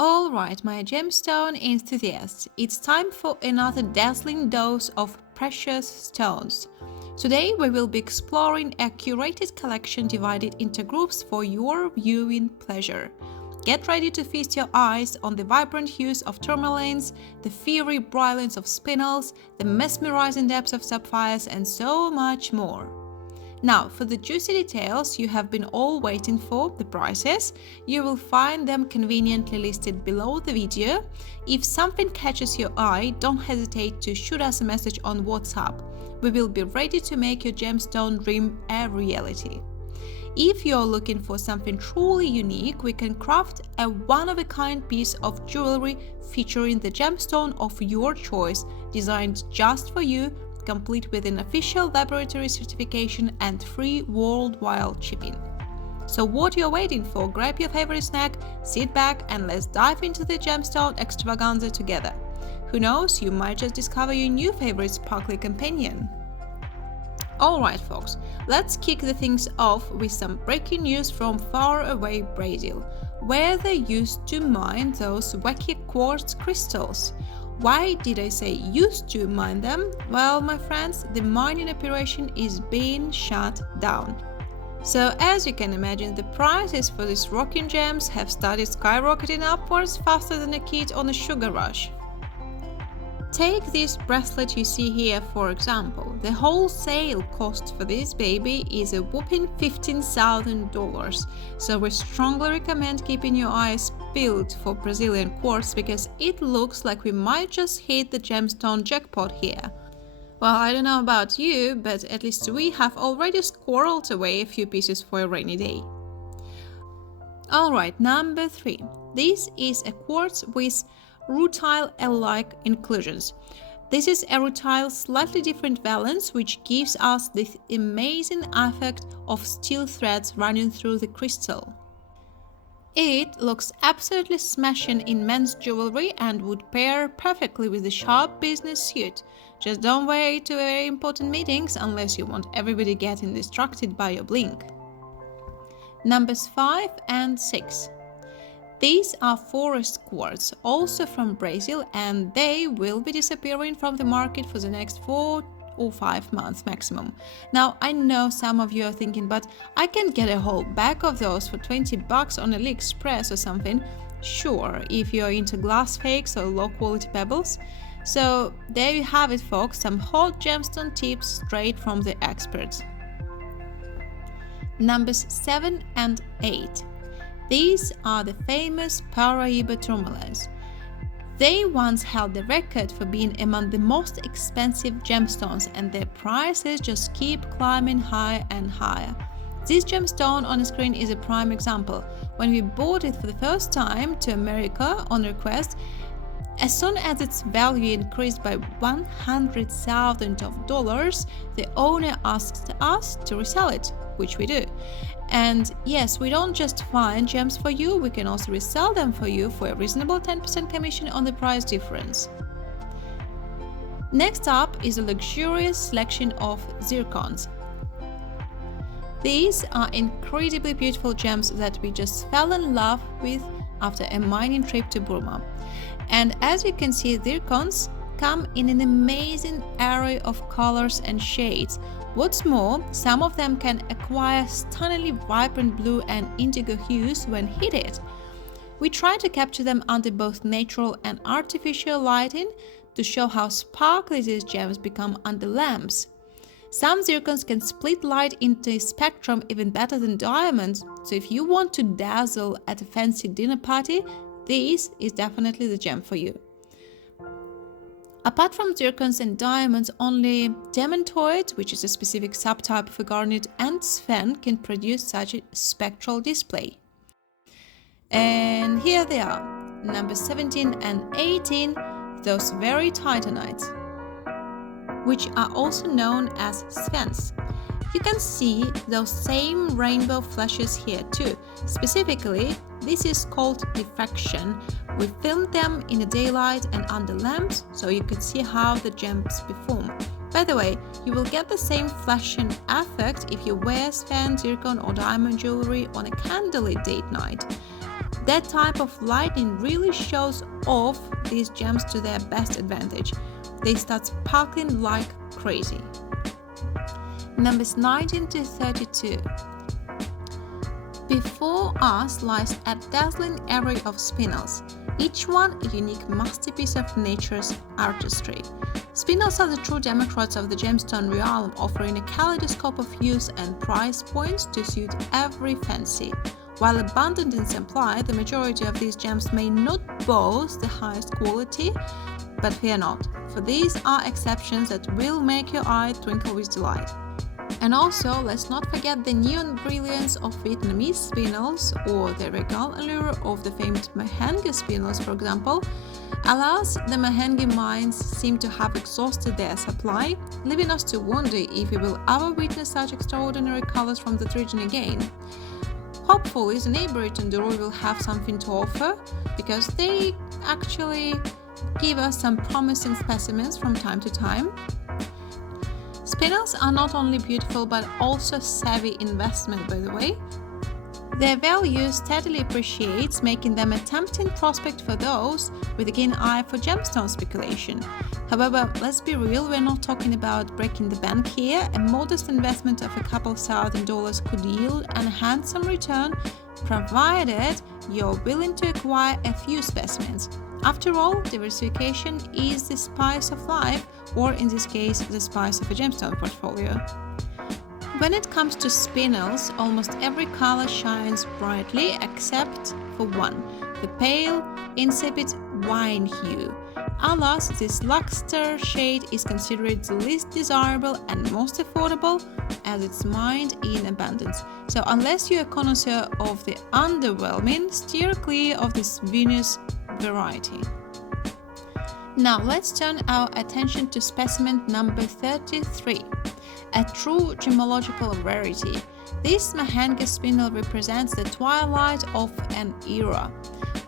Alright, my gemstone enthusiasts, it's time for another dazzling dose of precious stones. Today we will be exploring a curated collection divided into groups for your viewing pleasure. Get ready to feast your eyes on the vibrant hues of tourmalines, the fiery brilliance of spinels, the mesmerizing depths of sapphires, and so much more. Now, for the juicy details you have been all waiting for, the prices, you will find them conveniently listed below the video. If something catches your eye, don't hesitate to shoot us a message on WhatsApp. We will be ready to make your gemstone dream a reality. If you're looking for something truly unique, we can craft a one-of-a-kind piece of jewelry featuring the gemstone of your choice, designed just for you, complete with an official laboratory certification and free worldwide shipping. So what you're waiting for? Grab your favorite snack, sit back, and let's dive into the gemstone extravaganza together. Who knows, you might just discover your new favorite sparkly companion. Alright folks, let's kick the things off with some breaking news from far away Brazil, where they used to mine those wacky quartz crystals. Why did I say used to mine them? Well, my friends, the mining operation is being shut down. So as you can imagine, the prices for these rocking gems have started skyrocketing upwards faster than a kid on a sugar rush. Take this bracelet you see here for example. The wholesale cost for this baby is a whopping $15,000. So we strongly recommend keeping your eyes peeled for Brazilian quartz because it looks like we might just hit the gemstone jackpot here. Well, I don't know about you, but at least we have already squirreled away a few pieces for a rainy day. Alright, number 3. This is a quartz with rutile-alike inclusions. This is a rutile slightly different valence which gives us this amazing effect of steel threads running through the crystal. It looks absolutely smashing in men's jewelry and would pair perfectly with the sharp business suit. Just don't wear it to very important meetings unless you want everybody getting distracted by your bling. Numbers 5 and 6. These are Forrest Quartz, also from Brazil, and they will be disappearing from the market for the next 4 or 5 months maximum. Now, I know some of you are thinking, but I can get a whole bag of those for $20 on AliExpress or something. Sure, if you're into glass fakes or low-quality pebbles. So there you have it, folks, some hot gemstone tips straight from the experts. Numbers 7 and 8. These are the famous Paraiba tourmalines. They once held the record for being among the most expensive gemstones, and their prices just keep climbing higher and higher. This gemstone on the screen is a prime example. When we bought it for the first time to America on request, as soon as its value increased by $100,000, the owner asked us to resell it, which we do. And yes, we don't just find gems for you, we can also resell them for you for a reasonable 10% commission on the price difference. Next up is a luxurious selection of zircons. These are incredibly beautiful gems that we just fell in love with after a mining trip to Burma. And as you can see, zircons come in an amazing array of colors and shades. What's more, some of them can acquire stunningly vibrant blue and indigo hues when heated. We try to capture them under both natural and artificial lighting to show how sparkly these gems become under lamps. Some zircons can split light into a spectrum even better than diamonds, so if you want to dazzle at a fancy dinner party, this is definitely the gem for you. Apart from zircons and diamonds, only demantoid, which is a specific subtype of a garnet, and Sphene can produce such a spectral display. And here they are, number 17 and 18, those very titanites, which are also known as Sphenes. You can see those same rainbow flashes here too. Specifically, this is called diffraction. We filmed them in the daylight and under lamps, so you could see how the gems perform. By the way, you will get the same flashing effect if you wear Sphene, zircon or diamond jewelry on a candlelit date night. That type of lighting really shows off these gems to their best advantage. They start sparkling like crazy. Numbers 19 to 32. Before us lies a dazzling array of spinels, each one a unique masterpiece of nature's artistry. Spinels are the true democrats of the gemstone realm, offering a kaleidoscope of hues and price points to suit every fancy. While abundant in supply, the majority of these gems may not boast the highest quality, but fear not, for these are exceptions that will make your eye twinkle with delight. And also, let's not forget the neon brilliance of Vietnamese spinels, or the regal allure of the famed Mahenge spinels, for example. Alas, the Mahenge mines seem to have exhausted their supply, leaving us to wonder if we will ever witness such extraordinary colors from that region again. Hopefully, the neighboring Tunduru will have something to offer, because they actually give us some promising specimens from time to time. Spinels are not only beautiful but also savvy investment, by the way. Their value steadily appreciates, making them a tempting prospect for those with a keen eye for gemstone speculation. However, let's be real, we're not talking about breaking the bank here. A modest investment of a couple $1,000 could yield a handsome return, provided you're willing to acquire a few specimens. After all, diversification is the spice of life, or in this case, the spice of a gemstone portfolio. When it comes to spinels, almost every color shines brightly except for one, the pale, insipid wine hue. Alas, this luster shade is considered the least desirable and most affordable, as it's mined in abundance. So unless you're a connoisseur of the underwhelming, steer clear of this Venus variety. Now let's turn our attention to specimen number 33, a true gemological rarity. This Mahenge spinel represents the twilight of an era.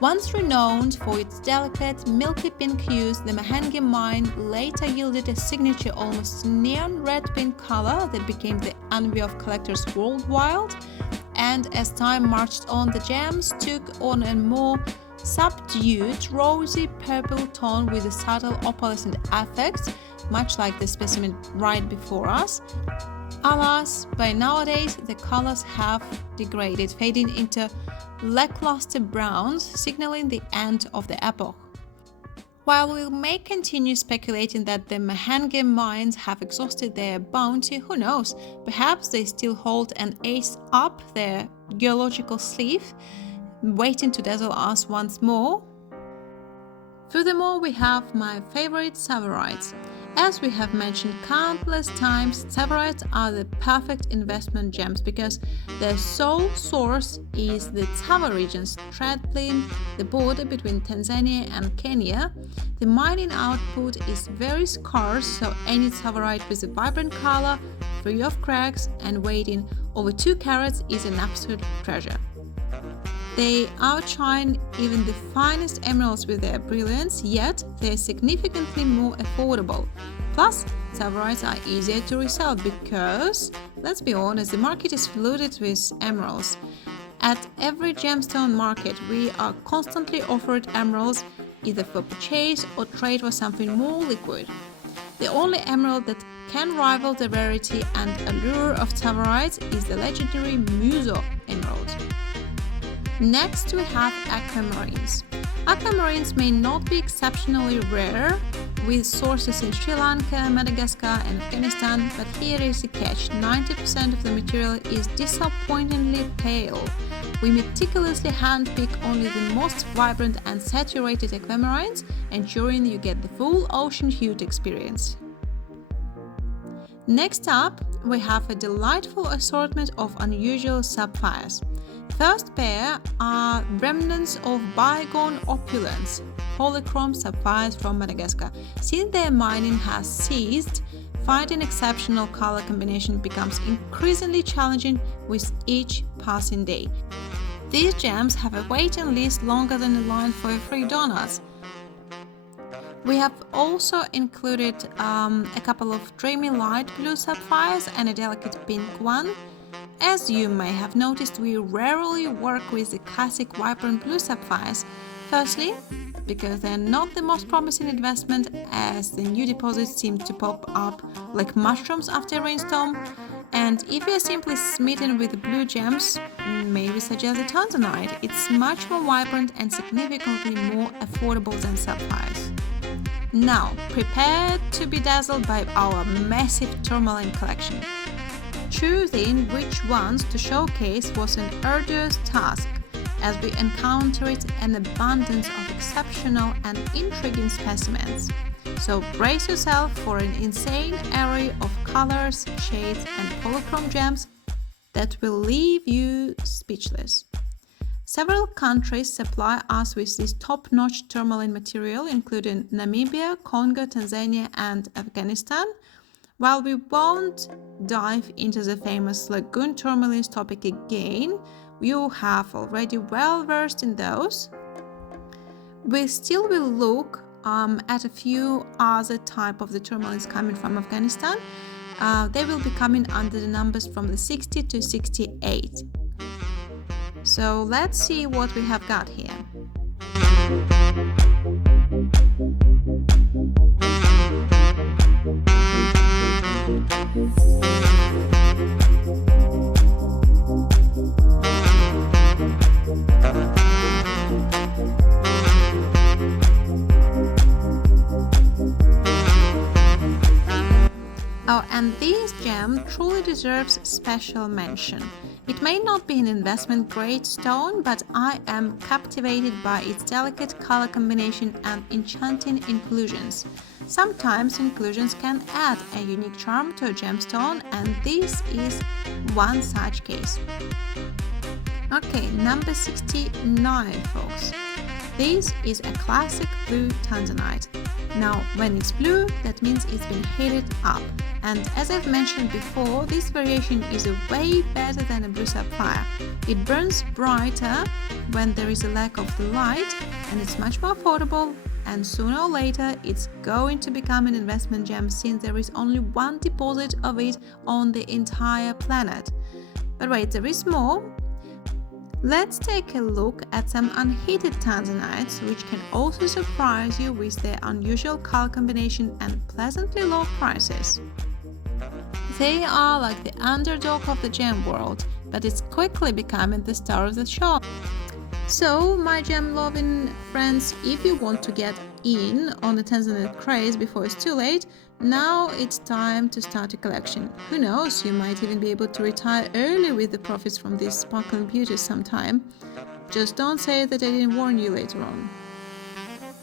Once renowned for its delicate, milky pink hues, the Mahenge mine later yielded a signature almost neon red pink color that became the envy of collectors worldwide. And as time marched on, the gems took on a more subdued, rosy purple tone with a subtle opalescent effect, much like the specimen right before us. Alas, by nowadays the colors have degraded, fading into lackluster browns, signaling the end of the epoch. While we may continue speculating that the Mahenge mines have exhausted their bounty, who knows, perhaps they still hold an ace up their geological sleeve, waiting to dazzle us once more. Furthermore, we have my favorite tsavorites. As we have mentioned countless times, tsavorites are the perfect investment gems because their sole source is the Tsavo region straddling the border between Tanzania and Kenya. The mining output is very scarce, so any tsavorite with a vibrant color, free of cracks, and weighing over 2 carats is an absolute treasure. They outshine even the finest emeralds with their brilliance, yet they are significantly more affordable. Plus, tsavorites are easier to resell because, let's be honest, the market is flooded with emeralds. At every gemstone market, we are constantly offered emeralds either for purchase or trade for something more liquid. The only emerald that can rival the rarity and allure of tsavorites is the legendary Muso emerald. Next, we have aquamarines. Aquamarines may not be exceptionally rare, with sources in Sri Lanka, Madagascar, and Afghanistan, but here is the catch: 90% of the material is disappointingly pale. We meticulously handpick only the most vibrant and saturated aquamarines, ensuring you get the full ocean-hued experience. Next up, we have a delightful assortment of unusual sapphires. First pair are remnants of bygone opulence, Polychrome sapphires from Madagascar. Since their mining has ceased, finding exceptional color combination becomes increasingly challenging with each passing day. These gems have a waiting list longer than the line for free donuts. We have also included a couple of dreamy light blue sapphires and a delicate pink one. As you may have noticed, we rarely work with the classic vibrant blue sapphires. Firstly, because they're not the most promising investment, as the new deposits seem to pop up like mushrooms after a rainstorm. And if you're simply smitten with the blue gems, maybe suggest the tanzanite. It's much more vibrant and significantly more affordable than sapphires. Now, prepare to be dazzled by our massive tourmaline collection. Choosing which ones to showcase was an arduous task, as we encountered an abundance of exceptional and intriguing specimens. So brace yourself for an insane array of colors, shades, and polychrome gems that will leave you speechless. Several countries supply us with this top-notch tourmaline material, including Namibia, Congo, Tanzania, and Afghanistan. While we won't dive into the famous lagoon tourmalines topic again, you have already well versed in those. We still will look at a few other type of the tourmalines coming from Afghanistan. They will be coming under the numbers from the 60 to 68. So let's see what we have got here. Oh, and this gem truly deserves special mention. It may not be an investment-grade stone, but I am captivated by its delicate color combination and enchanting inclusions. Sometimes inclusions can add a unique charm to a gemstone, and this is one such case. Okay, number 69, folks. This is a classic blue tanzanite. Now, when it's blue, that means it's been heated up. And as I've mentioned before, this variation is way better than a blue sapphire. It burns brighter when there is a lack of the light, and it's much more affordable, and sooner or later it's going to become an investment gem, since there is only one deposit of it on the entire planet. But wait, there is more. Let's take a look at some unheated tanzanites, which can also surprise you with their unusual color combination and pleasantly low prices. They are like the underdog of the gem world, but it's quickly becoming the star of the show. So, my gem-loving friends, if you want to get in on the tanzanite craze before it's too late, now it's time to start a collection. Who knows, you might even be able to retire early with the profits from these sparkling beauties sometime. Just don't say that I didn't warn you later on.